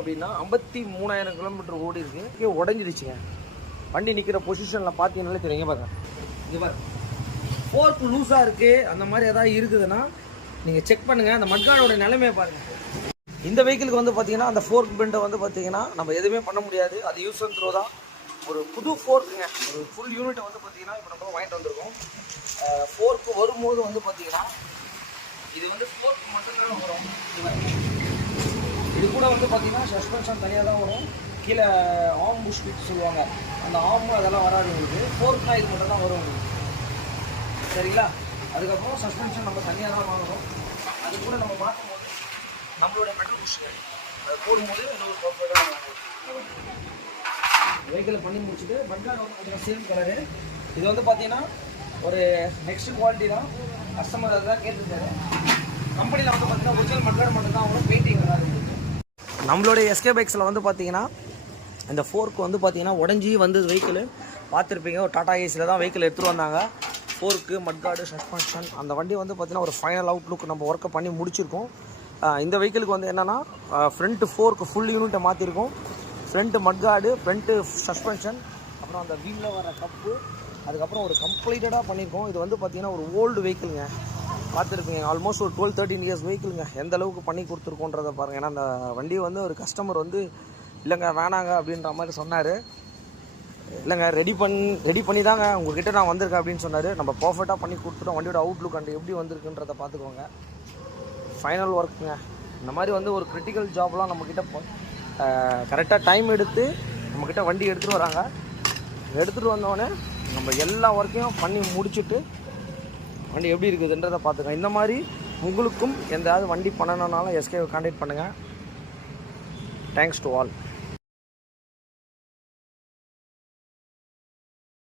அப்படின்னா 53,000 கிலோமீட்டர் ஓடி இருக்குது. உடஞ்சிடுச்சுங்க. வண்டி நிற்கிற பொசிஷனில் பார்த்தீங்கன்னாலே தெரியுங்க. பாருங்க, இங்கே பாருங்க, ஃபோர்க் லூஸாக இருக்குது. அந்த மாதிரி எதாவது இருக்குதுன்னா நீங்கள் செக் பண்ணுங்கள். அந்த மட்கார்டோட நிலைமையை பாருங்கள். இந்த வெஹிக்கிளுக்கு வந்து பார்த்தீங்கன்னா அந்த ஃபோர்க் பெண்டை வந்து பார்த்தீங்கன்னா நம்ம எதுவுமே பண்ண முடியாது. அது யூஸ் அண்ட் த்ரோ தான். ஒரு புது ஃபோர்க்குங்க, ஒரு ஃபுல் யூனிட்டை வந்து பார்த்தீங்கன்னா இப்போ நம்ம வாங்கிட்டு வந்திருக்கோம். ஃபோர்க்கு வரும்போது வந்து பார்த்தீங்கன்னா இது வந்து ஃபோர்க் மட்டும்தான் வரும். இது கூட வந்து பார்த்தீங்கன்னா சஸ்பென்ஷன் தனியாக தான் வரும். கீழே ஆர்ம் புஷ்பிட் சொல்லுவாங்க, அந்த ஆர்மு அதெல்லாம் வராது உங்களுக்கு. ஃபோர்க்னா இது மட்டும் தான் வரும் உங்களுக்கு. சரிங்களா? அதுக்கப்புறம் சஸ்பென்ஷன் நம்ம தனியாக தான் வாங்கணும். அது கூட நம்ம மாற்றும் போது நம்மளோட மெட்டல் புஷ் அதை போடும்போது இன்னொரு பர்ஃபெக்டாக வெஹிக்கிளை பண்ணி முடிச்சுட்டு மட்கார்டு வந்து பார்த்தீங்கன்னா சேம் கலரு. இது வந்து பார்த்தீங்கன்னா ஒரு நெக்ஸ்ட் குவாலிட்டி தான். கஸ்டமர் அதுதான் கேட்டுருக்காரு. கம்பெனியில் வந்து பார்த்தீங்கன்னா ஒரிஜினல் மட்கார்டு மட்டும்தான் அவங்களும் பெயிண்டிங் வராது. நம்மளுடைய எஸ்கே பைக்ஸில் வந்து பார்த்தீங்கன்னா இந்த ஃபோர்க் வந்து பார்த்தீங்கன்னா உடஞ்சி வந்தது வெஹிக்கிள் பார்த்துருப்பீங்க. ஒரு டாடா ஏசியில் தான் வெஹிக்கிள் எடுத்துகிட்டு வந்தாங்க. ஃபோர்க்கு, மட்கார்டு, சஸ்பென்ஷன் அந்த வண்டி வந்து பார்த்தீங்கன்னா ஒரு ஃபைனல் அவுட்லுக் நம்ம ஒர்க்கை பண்ணி முடிச்சிருக்கோம். இந்த வெஹிக்கிளுக்கு வந்து என்னென்னா ஃப்ரண்ட்டு ஃபோர்க்கு ஃபுல் யூனிட்டை மாற்றிருக்கோம். ஃப்ரண்ட்டு மட்கார்டு, ஃப்ரண்ட்டு சஸ்பென்ஷன், அப்புறம் அந்த வீலில் வர கப்பு, அதுக்கப்புறம் ஒரு கம்ப்ளீட்டடாக பண்ணியிருக்கோம். இது வந்து பார்த்தீங்கன்னா ஒரு ஓல்டு வெஹிக்கிளுங்க. பார்த்துருப்பீங்க, ஆல்மோஸ்ட் ஒரு 12-13 இயர்ஸ் வெஹிக்கிளுங்க. எந்த அளவுக்கு பண்ணி கொடுத்துருக்கோன்றதை பாருங்கள். ஏன்னா அந்த வண்டியை வந்து ஒரு கஸ்டமர் வந்து இல்லைங்க வேணாங்க அப்படின்ற மாதிரி சொன்னார். இல்லைங்க ரெடி பண்ணி தாங்க உங்கள்கிட்ட நான் வந்திருக்கேன் அப்படின்னு சொன்னார். நம்ம பர்ஃபெக்டாக பண்ணி கொடுத்துட்டோம். வண்டியோட அவுட்லுக் அண்ட் எப்படி வந்திருக்குன்றதை பார்த்துக்கோங்க. ஃபைனல் ஒர்க்குங்க. இந்த மாதிரி வந்து ஒரு கிரிட்டிக்கல் ஜாப்லாம் நம்மக்கிட்ட கரெக்டாக டைம் எடுத்து நம்மக்கிட்ட வண்டி எடுத்துகிட்டு வராங்க. எடுத்துகிட்டு வந்தோடனே நம்ம எல்லா ஒர்க்கையும் பண்ணி முடிச்சுட்டு வண்டி எப்படி இருக்குதுன்றதை பார்த்துக்கோங்க. இந்த மாதிரி உங்களுக்கும் எந்தாவது வண்டி பண்ணணுன்னாலும் எஸ்கேவை கான்டாக்ட் பண்ணுங்கள். Thanks to all.